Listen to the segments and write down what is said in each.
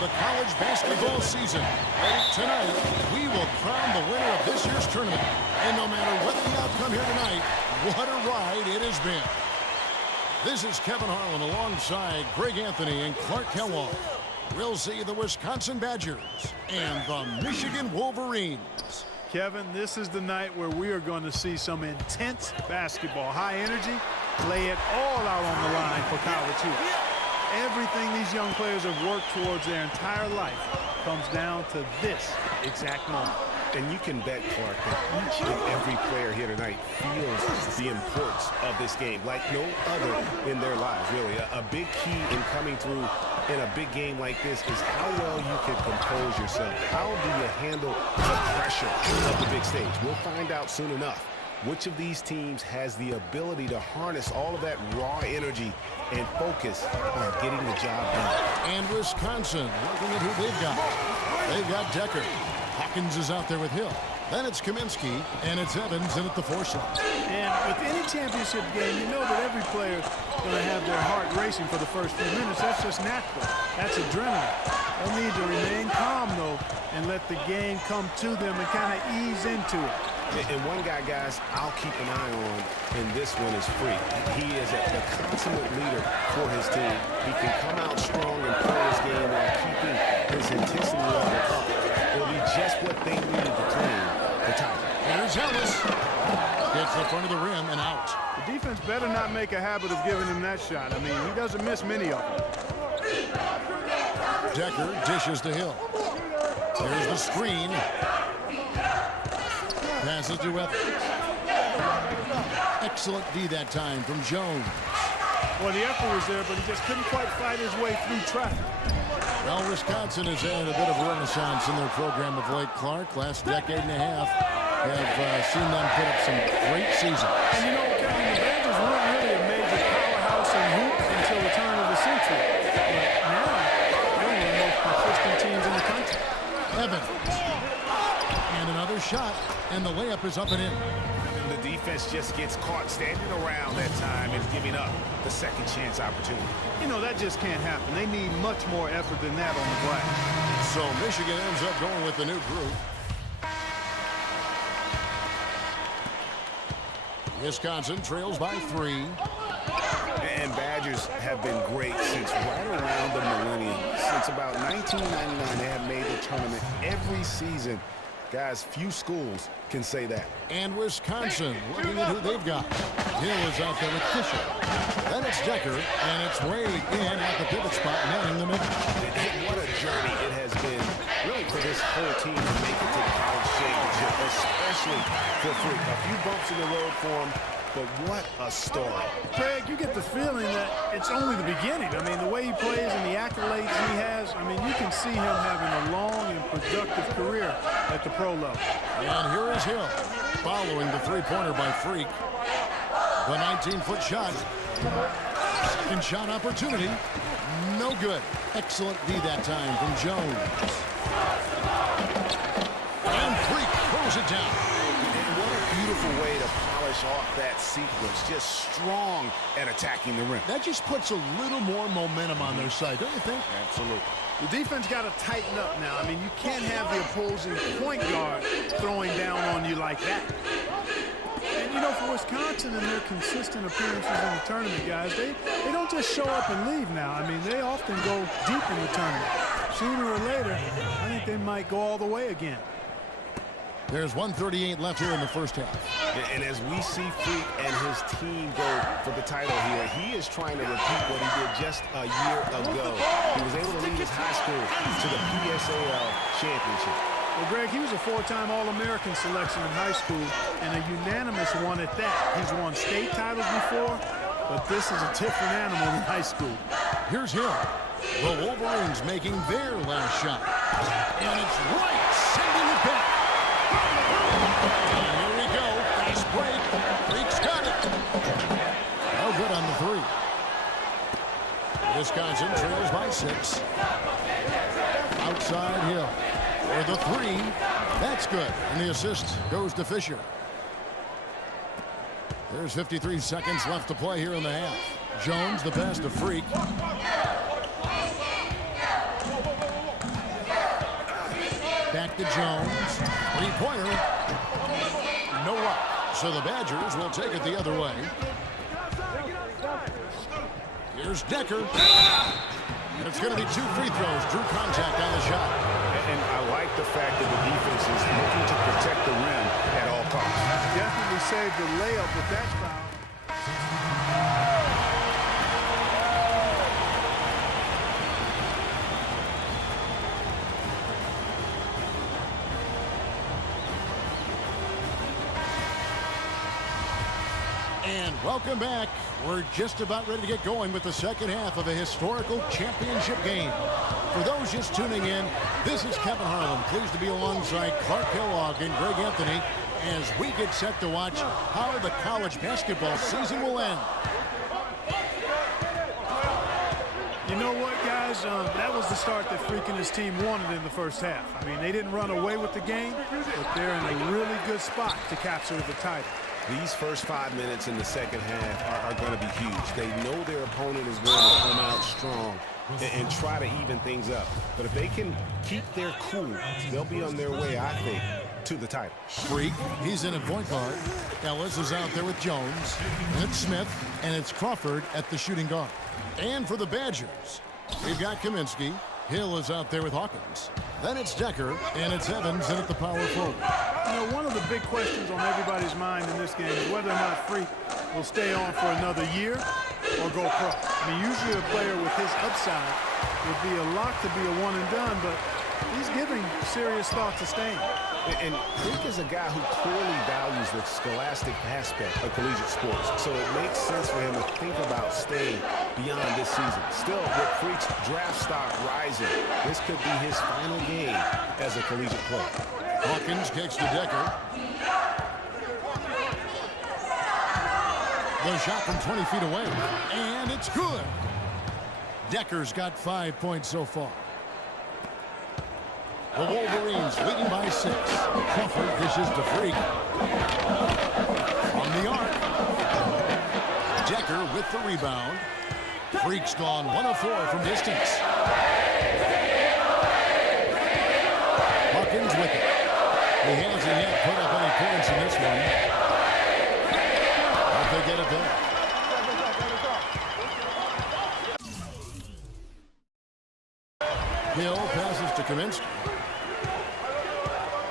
of the college basketball season. Tonight, we will crown the winner of this year's tournament. And no matter what the outcome here tonight, what a ride it has been. This is Kevin Harlan alongside Greg Anthony and Clark Kellogg. We'll see the Wisconsin Badgers and the Michigan Wolverines. Kevin, this is the night where we are going to see some intense basketball. High energy, lay it all out on the line for college hoops. Everything these young players have worked towards their entire life comes down to this exact moment. And you can bet, Clark, that each and every player here tonight feels the importance of this game like no other in their lives, really. A big key in coming through in a big game like this is how well you can compose yourself. How do you handle the pressure of the big stage? We'll find out soon enough which of these teams has the ability to harness all of that raw energy and focus on getting the job done. And Wisconsin, looking at who they've got. They've got Decker. Hawkins is out there with Hill. Then it's Kaminsky, and it's Evans in at the 4 slot. And with any championship game, you know that every player is going to have their heart racing for the first few minutes. That's just natural. That's adrenaline. They'll need to remain calm, though, and let the game come to them and kind of ease into it. And one guy, guys, I'll keep an eye on, and this one is Freak. He is the consummate leader for his team. He can come out strong and play his game while keeping his intensity level up. It'll be just what they need to claim the title. Here's Ellis. Gets the front of the rim and out. The defense better not make a habit of giving him that shot. I mean, he doesn't miss many of them. Decker dishes to Hill. There's the screen. Passes to Evans. Excellent D that time from Jones. Well, the effort was there, but he just couldn't quite fight his way through traffic. Well, Wisconsin has had a bit of a renaissance in their program of late, Clark. Last decade and a half have seen them put up some great seasons. And you know, Kevin, the Badgers weren't really a major powerhouse in hoops until the turn of the century. But now, they're one of the most consistent teams in the country. Evans. And another shot, and the layup is up and in. And the defense just gets caught standing around that time and giving up the second chance opportunity. You know, that just can't happen. They need much more effort than that on the glass. So Michigan ends up going with the new group. Wisconsin trails by 3. And Badgers have been great since right around the millennium. Since about 1999, they have made the tournament every season. Guys, few schools can say that. And Wisconsin, looking at who they've got. Hill is out there with Fisher. Then it's Decker, and it's Wade in at the pivot spot, manning the middle. What a journey it has been, really, for this whole team to make it to the college championship, especially for Freak. A few bumps in the road for him, but what a story. Craig, you get the feeling that it's only the beginning. I mean, the way he plays and the accolades he has, I mean, you can see him having a long and productive career at the pro level. And here is Hill, following the three-pointer by Freak. The 19-foot shot. Second shot opportunity. No good. Excellent D that time from Jones. And Freak throws it down. And what a beautiful way to polish off that sequence. Just strong at attacking the rim. That just puts a little more momentum on their side, don't you think? Absolutely. The defense got to tighten up now. I mean, you can't have the opposing point guard throwing down on you like that. And, you know, for Wisconsin and their consistent appearances in the tournament, guys, they don't just show up and leave now. I mean, they often go deep in the tournament. Sooner or later, I think they might go all the way again. There's 1:38 left here in the first half. And as we see Freak and his team go for the title here, he is trying to repeat what he did just a year ago. He was able to lead his high school to the PSAL championship. Well, Greg, he was a 4-time All-American selection in high school and a unanimous one at that. He's won state titles before, but this is a different animal in high school. Here's Hill. The Wolverines making their last shot. And it's right, sending it back. And here we go. Fast break. Freak's got it. No good on the 3. Wisconsin trails by 6. Outside Hill. For the 3. That's good. And the assist goes to Fisher. There's 53 seconds left to play here in the half. Jones, the pass to Freak. to Jones. Three-pointer. No luck. So the Badgers will take it the other way. Here's Decker. And it's going to be 2 free throws. Drew contact on the shot. And I like the fact that the defense is looking to protect the rim at all costs. Definitely saved the layup with that foul. And welcome back. We're just about ready to get going with the second half of a historical championship game. For those just tuning in, this is Kevin Harlan, pleased to be alongside Clark Kellogg and Greg Anthony as we get set to watch how the college basketball season will end. You know what, guys? That was the start that Freak and his team wanted in the first half. I mean, they didn't run away with the game, but they're in a really good spot to capture the title. These first 5 minutes in the second half are going to be huge. They know their opponent is going to come out strong and try to even things up. But if they can keep their cool, they'll be on their way, I think, to the title. Freak, he's in at point guard. Ellis is out there with Jones. And it's Smith, and it's Crawford at the shooting guard. And for the Badgers, we've got Kaminsky. Hill is out there with Hawkins. Then it's Decker, and it's Evans in at the power forward. You know, one of the big questions on everybody's mind in this game is whether or not Freak will stay on for another year or go pro. I mean, usually a player with his upside would be a lock to be a one and done, but he's giving serious thought to staying. And Freak is a guy who clearly values the scholastic aspect of collegiate sports, so it makes sense for him to think about staying beyond this season. Still, with Freak's draft stock rising, this could be his final game as a collegiate player. Hawkins kicks to Decker. The shot from 20 feet away, and it's good. Decker's got 5 points so far. The Wolverines leading by 6. Crawford dishes to Freak. From the arc. Decker with the rebound. Freak's gone 1 of 4 from distance. Hawkins with it. He hasn't yet put up any points in this one. But they get it back. Hill passes to Kaminsky.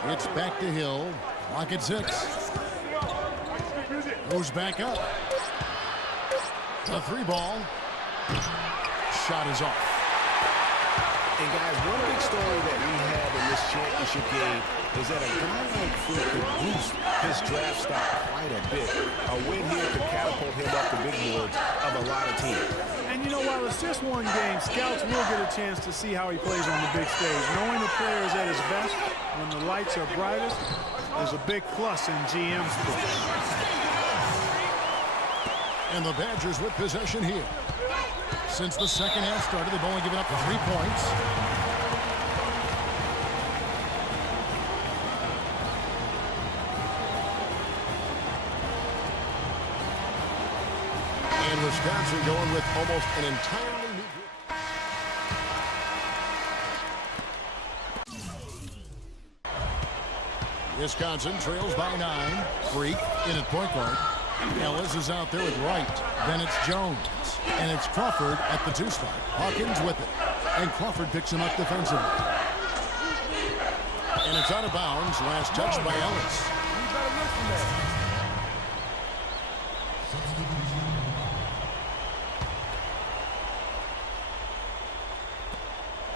It's back to Hill. Clock at 6. Goes back up. The 3 ball. Shot is off. And guys, one big story that we have in this championship game is that a guy like Freak could boost his draft stock quite a bit. A win here could catapult him up the big boards of a lot of teams. And you know, while it's just one game, scouts will get a chance to see how he plays on the big stage. Knowing the player is at his best when the lights are brightest is a big plus in GM's book. And the Badgers with possession here. Since the second half started, they've only given up 3 points. And Wisconsin going with almost an entirely new group. Wisconsin trails by 9. Freak in at point guard. Ellis is out there with Wright. Then it's Jones. And it's Crawford at the 2 spot. Hawkins with it. And Crawford picks him up defensively. And it's out of bounds. Last touch by Ellis.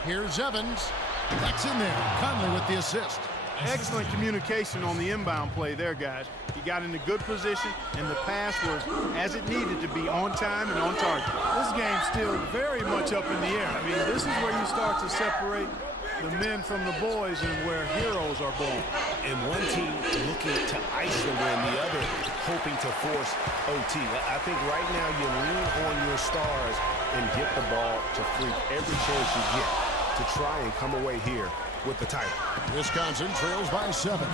Here's Evans. That's in there. Conley with the assist. Excellent communication on the inbound play there, guys. He got in a good position, and the pass was as it needed to be, on time and on target. This game's still very much up in the air. I mean, this is where you start to separate the men from the boys and where heroes are born. And one team looking to ice the win, the other hoping to force OT. I think right now you lean on your stars and get the ball to Freak every chance you get to try and come away here with the title. Wisconsin trails by 7.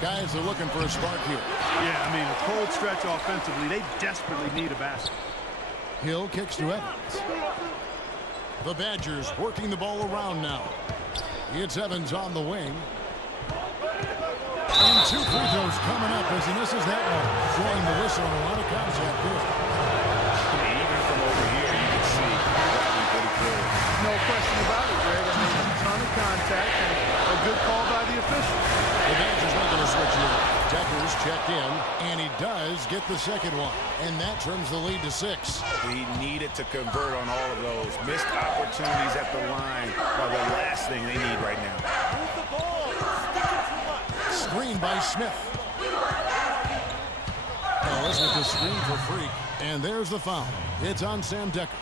Guys are looking for a spark here. Yeah, I mean, a cold stretch offensively. They desperately need a basket. Hill kicks to Evans. The Badgers working the ball around now. It's Evans on the wing. And 2 free throws coming up as he misses that one. Throwing the whistle and a lot of contact there. Even from over here, you can see Bradley pretty clear. No question about it, Greg. I mean, a ton of contact and a good call by the official. The Badgers making a switch here. Deckers checked in, and he does get the second one. And that turns the lead to 6. He needed to convert on all of those. Missed opportunities at the line are the last thing they need right now. Screen by Smith. Ellis with the screen for Freak. And there's the foul. It's on Sam Decker.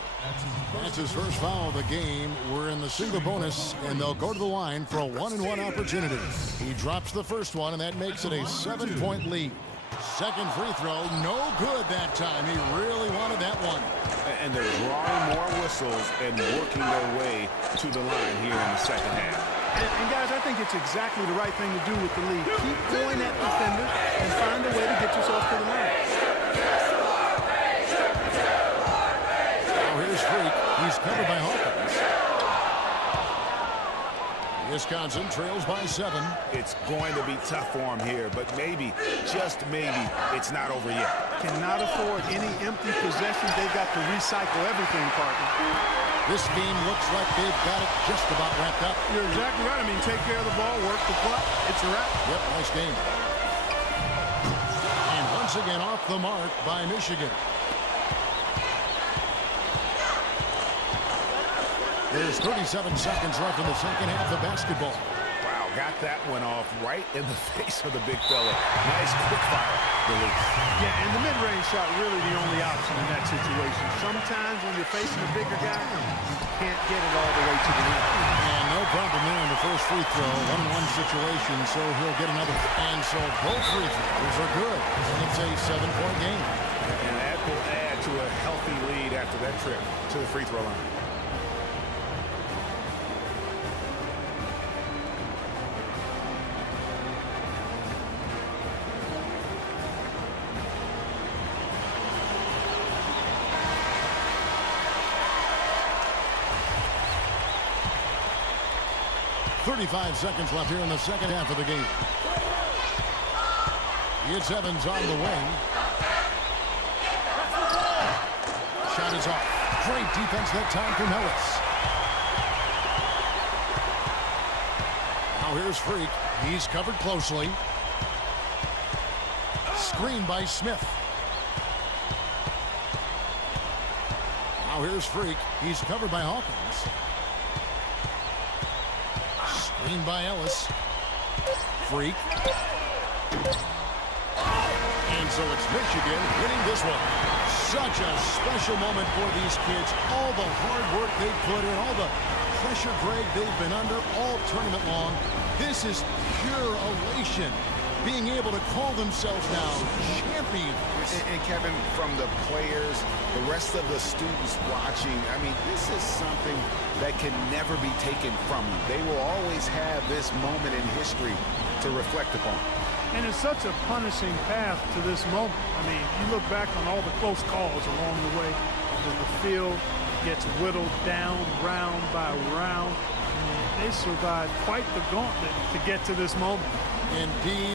That's his first foul of the game. We're in the single bonus, and they'll go to the line for a 1-and-1 opportunity. He drops the first one, and that makes it a 7-point lead. Second free throw, no good that time. He really wanted that one. And they're drawing more whistles and working their way to the line here in the second half. And guys, I think it's exactly the right thing to do with the lead. Keep going at defenders and find a way to get yourself to the line. Now here's Freak. He's covered by Hawkins. Wisconsin trails by 7. It's going to be tough for him here, but maybe, just maybe, it's not over yet. Cannot afford any empty possessions. They've got to recycle everything, partner. This game looks like they've got it just about wrapped up. You're exactly right. I mean, take care of the ball, work the clock. It's a wrap. Yep, nice game. And once again off the mark by Michigan. There's 37 seconds left in the second half of basketball. Wow, got that one off right in the face of the big fella. Nice quick fire release. Yeah, and the mid-range shot really the only option in that situation. Sometimes when you're facing a bigger guy, you can't get it all the way to the rim. And no problem there in the first free throw. 1-1 situation, so he'll get another. And so both free throws are good. And it's a 7-point game. And that will add to a healthy lead after that trip to the free throw line. .35 seconds left here in the second half of the game. It's Evans on the wing. Shot is off. Great defense that time from Ellis. Now here's Freak. He's covered closely. Screen by Smith. Now here's Freak. He's covered by Hawkins. Screen by Ellis. Freak. And so it's Michigan winning this one. Such a special moment for these kids. All the hard work they put in, all the pressure, Greg, they've been under all tournament long. This is pure elation. Being able to call themselves now champions. And Kevin, from the players, the rest of the students watching, I mean, this is something that can never be taken from you. They will always have this moment in history to reflect upon. And it's such a punishing path to this moment. I mean, you look back on all the close calls along the way as the field gets whittled down round by round. I mean, they survived quite the gauntlet to get to this moment. Indeed.